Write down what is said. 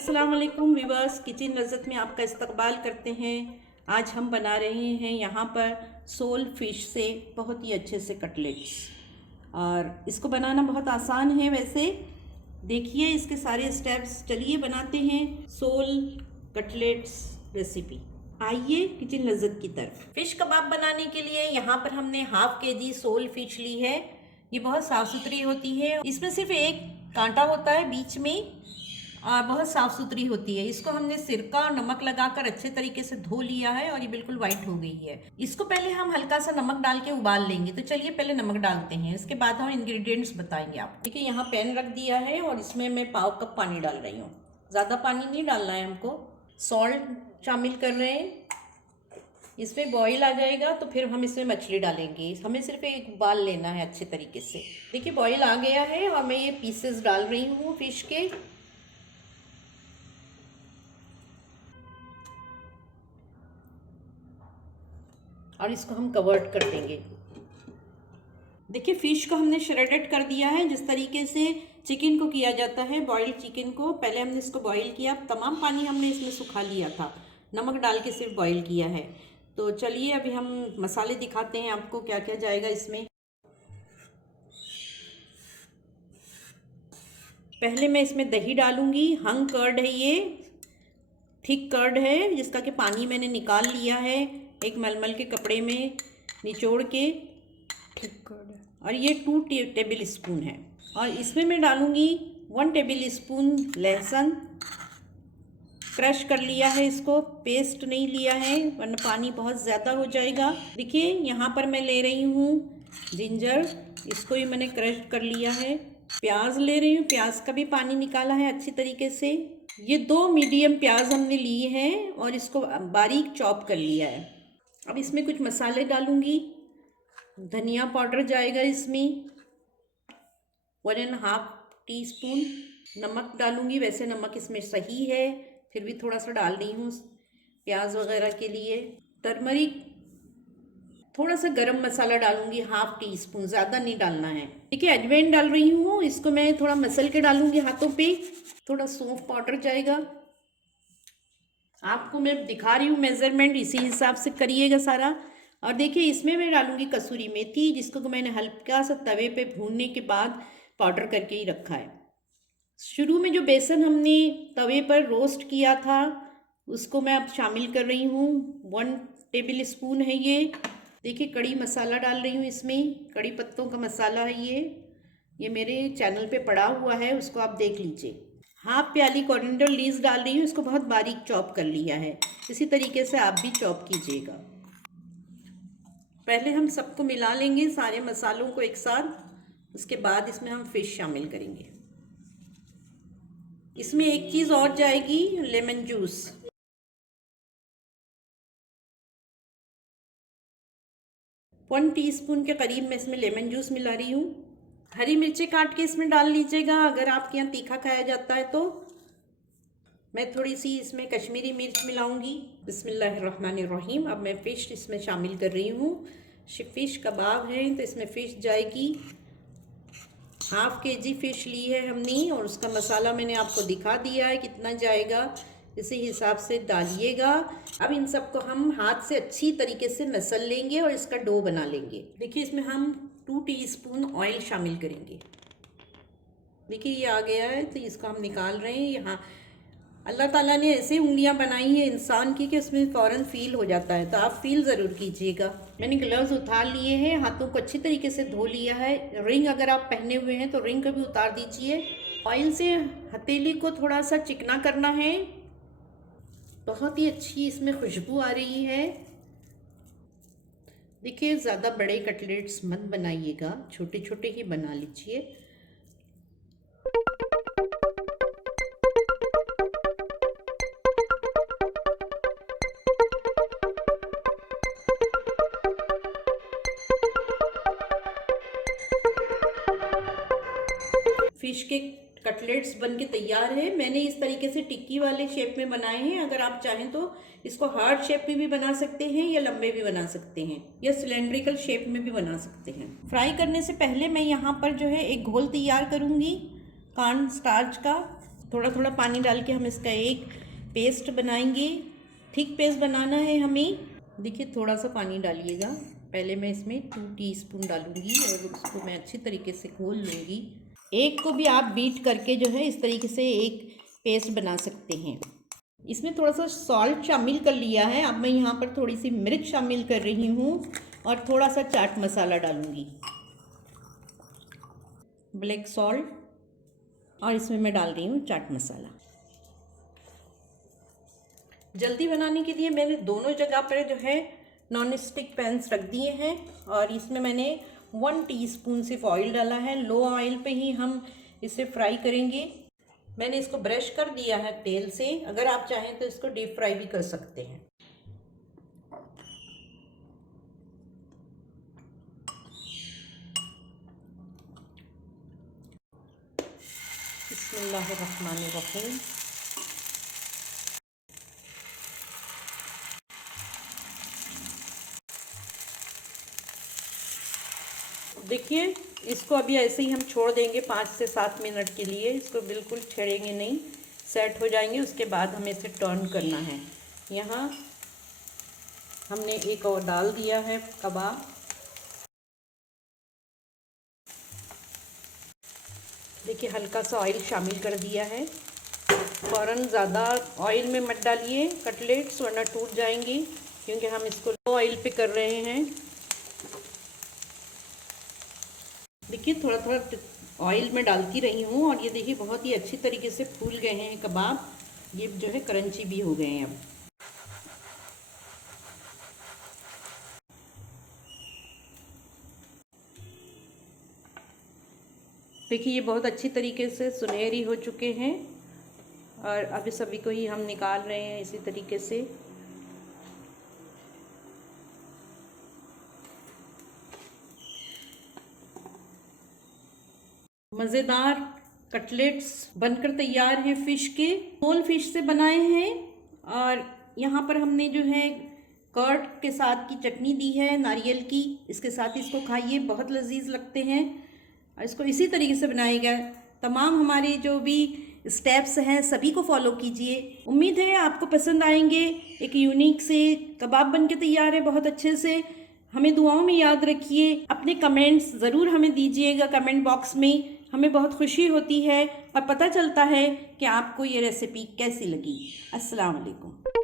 अस्सलाम वालेकुम viewers, kitchen लज़्ज़त में आपका इस्तकबाल करते हैं। आज हम बना रहे हैं यहाँ पर सोल फिश से बहुत ही अच्छे से कटलेट्स, और इसको बनाना बहुत आसान है। वैसे देखिए इसके सारे स्टेप्स, चलिए बनाते हैं सोल कटलेट्स रेसिपी। आइए किचन लज़्ज़त की तरफ। फ़िश कबाब बनाने के लिए यहाँ पर हमने हाफ केजी सोल फिश ली है। ये बहुत साफ़ सुथरी होती है, इसमें सिर्फ एक कांटा होता है बीच में, और बहुत साफ़ सुथरी होती है। इसको हमने सिरका और नमक लगाकर अच्छे तरीके से धो लिया है और ये बिल्कुल वाइट हो गई है। इसको पहले हम हल्का सा नमक डाल के उबाल लेंगे। तो चलिए पहले नमक डालते हैं, इसके बाद हम इंग्रेडिएंट्स बताएंगे आप। देखिए यहाँ पैन रख दिया है और इसमें मैं पाव कप पानी डाल रही हूँ। ज़्यादा पानी नहीं डालना है हमको। सॉल्ट शामिल कर रहे हैं, इसमें बॉईल आ जाएगा तो फिर हम इसमें मछली डालेंगे। हमें सिर्फ एक उबाल लेना है अच्छे तरीके से। देखिए बॉईल आ गया है और मैं ये पीसेस डाल रही हूँ फिश के। और इसको हम कवर्ड कर देंगे। देखिए फ़िश को हमने श्रेडेड कर दिया है, जिस तरीके से चिकन को किया जाता है। बॉइल्ड चिकन को पहले हमने इसको बॉईल किया, तमाम पानी हमने इसमें सुखा लिया था, नमक डाल के सिर्फ बॉईल किया है। तो चलिए अभी हम मसाले दिखाते हैं आपको क्या क्या जाएगा इसमें। पहले मैं इसमें दही डालूंगी। हंग कर्ड है, ये थिक कर्ड है जिसका कि पानी मैंने निकाल लिया है एक मलमल के कपड़े में निचोड़ के। थिक कर्ड है और ये 2 टेबल स्पून है। और इसमें मैं डालूंगी 1 टेबल स्पून लहसुन, क्रश कर लिया है, इसको पेस्ट नहीं लिया है वरना पानी बहुत ज़्यादा हो जाएगा। देखिए यहाँ पर मैं ले रही हूँ जिंजर, इसको भी मैंने क्रश कर लिया है। प्याज ले रही हूँ, प्याज का भी पानी निकाला है अच्छी तरीके से। ये 2 मीडियम प्याज हमने लिए हैं और इसको बारीक चॉप कर लिया है। अब इसमें कुछ मसाले डालूंगी। धनिया पाउडर जाएगा इसमें 1.5 टीस्पून। नमक डालूंगी, वैसे नमक इसमें सही है, फिर भी थोड़ा सा डाल रही हूँ प्याज वगैरह के लिए। टर्मरिक, थोड़ा सा गरम मसाला डालूंगी 1/2 टीस्पून, ज़्यादा नहीं डालना है। ठीक है, अजवाइन डाल रही हूँ, इसको मैं थोड़ा मसल के डालूंगी हाथों पे। थोड़ा सौंफ पाउडर जाएगा। आपको मैं दिखा रही हूँ मेज़रमेंट, इसी हिसाब से करिएगा सारा। और देखिए इसमें मैं डालूंगी कसूरी मेथी, जिसको मैंने हल्का सा तवे पे भूनने के बाद पाउडर करके ही रखा है। शुरू में जो बेसन हमने तवे पर रोस्ट किया था उसको मैं अब शामिल कर रही हूँ। 1 टेबल स्पून है ये। देखिए कड़ी मसाला डाल रही हूँ इसमें, कड़ी पत्तों का मसाला है ये मेरे चैनल पे पड़ा हुआ है, उसको आप देख लीजिए। 1/2 प्याली कोरिएंडर लीव्स डाल रही हूँ, इसको बहुत बारीक चॉप कर लिया है। इसी तरीके से आप भी चॉप कीजिएगा। पहले हम सबको मिला लेंगे, सारे मसालों को एक साथ, उसके बाद इसमें हम फिश शामिल करेंगे। इसमें एक चीज़ और जाएगी, लेमन जूस। वन टीस्पून के करीब मैं इसमें लेमन जूस मिला रही हूँ। हरी मिर्ची काट के इसमें डाल लीजिएगा अगर आपके यहाँ तीखा खाया जाता है तो। मैं थोड़ी सी इसमें कश्मीरी मिर्च मिलाऊंगी। बिस्मिल्लाहिर्रहमानिर्रहीम। अब मैं फ़िश इसमें शामिल कर रही हूँ। फ़िश कबाब है तो इसमें फ़िश जाएगी। 1/2 केजी फ़िश ली है हमने और उसका मसाला मैंने आपको दिखा दिया है कितना जाएगा, इसी हिसाब से डालिएगा। अब इन सबको हम हाथ से अच्छी तरीके से मसल लेंगे और इसका डो बना लेंगे। देखिए इसमें हम 2 टीस्पून ऑयल शामिल करेंगे। देखिए ये आ गया है तो इसको हम निकाल रहे हैं। यहाँ अल्लाह ताला ने ऐसे उंगलियां बनाई हैं इंसान की कि उसमें फ़ौरन फ़ील हो जाता है, तो आप फ़ील ज़रूर कीजिएगा। मैंने ग्लव्स उतार लिए हैं, हाथों को अच्छी तरीके से धो लिया है। रिंग अगर आप पहने हुए हैं तो रिंग को भी उतार दीजिए। ऑयल से हथेली को थोड़ा सा चिकना करना है। बहुत ही अच्छी इसमें खुशबू आ रही है। देखिए ज़्यादा बड़े कटलेट्स मत बनाइएगा, छोटे छोटे ही बना लीजिए। फ़िश के कटलेट्स बन के तैयार है। मैंने इस तरीके से टिक्की वाले शेप में बनाए हैं। अगर आप चाहें तो इसको हार्ट शेप में भी बना सकते हैं या लंबे भी बना सकते हैं या सिलेंड्रिकल शेप में भी बना सकते हैं। फ्राई करने से पहले मैं यहाँ पर जो है एक घोल तैयार करूँगी कॉर्न स्टार्च का। थोड़ा थोड़ा पानी डाल के हम इसका एक पेस्ट बनाएंगे। थिक पेस्ट बनाना है हमें। देखिए थोड़ा सा पानी डालिएगा। पहले मैं इसमें 2 टीस्पून डालूंगी और उसको मैं अच्छी तरीके से घोल लूँगी। एक को भी आप बीट करके जो है इस तरीके से एक पेस्ट बना सकते हैं। इसमें थोड़ा सा सॉल्ट शामिल कर लिया है। अब मैं यहाँ पर थोड़ी सी मिर्च शामिल कर रही हूँ और थोड़ा सा चाट मसाला डालूँगी, ब्लैक सॉल्ट, और इसमें मैं डाल रही हूँ चाट मसाला। जल्दी बनाने के लिए मैंने दोनों जगह पर जो है नॉन स्टिक पैन्स रख दिए हैं और इसमें मैंने 1 टीस्पून सिर्फ ऑयल डाला है। लो ऑयल पे ही हम इसे फ्राई करेंगे। मैंने इसको ब्रश कर दिया है तेल से। अगर आप चाहें तो इसको डीप फ्राई भी कर सकते हैं। बिस्मिल्लाहिर्रहमानिर्रहीम। देखिए इसको अभी ऐसे ही हम छोड़ देंगे 5 से 7 मिनट के लिए। इसको बिल्कुल छेड़ेंगे नहीं, सेट हो जाएंगे। उसके बाद हमें इसे टर्न करना है। यहाँ हमने एक और डाल दिया है कबाब। देखिए हल्का सा ऑयल शामिल कर दिया है। फ़ौरन ज़्यादा ऑयल में मत डालिए कटलेट्स, वरना टूट जाएंगी, क्योंकि हम इसको लो ऑयल पे कर रहे हैं। देखिए थोड़ा थोड़ा ऑयल में डालती रही हूँ और ये देखिए बहुत ही अच्छी तरीके से फूल गए हैं कबाब। ये जो है क्रंची भी हो गए हैं अब। देखिए ये बहुत अच्छी तरीके से सुनहरी हो चुके हैं और अभी सभी को ही हम निकाल रहे हैं इसी तरीके से। मज़ेदार कटलेट्स बनकर तैयार हैं फ़िश के। होल फिश से बनाए हैं और यहाँ पर हमने जो है कर्ड के साथ की चटनी दी है नारियल की। इसके साथ इसको खाइए, बहुत लजीज लगते हैं। और इसको इसी तरीके से बनाएगा। तमाम हमारे जो भी स्टेप्स हैं सभी को फॉलो कीजिए। उम्मीद है आपको पसंद आएंगे। एक यूनिक से कबाब बन के तैयार है बहुत अच्छे से। हमें दुआओं में याद रखिए। अपने कमेंट्स ज़रूर हमें दीजिएगा कमेंट बॉक्स में। हमें बहुत खुशी होती है और पता चलता है कि आपको ये रेसिपी कैसी लगी। अस्सलाम वालेकुम।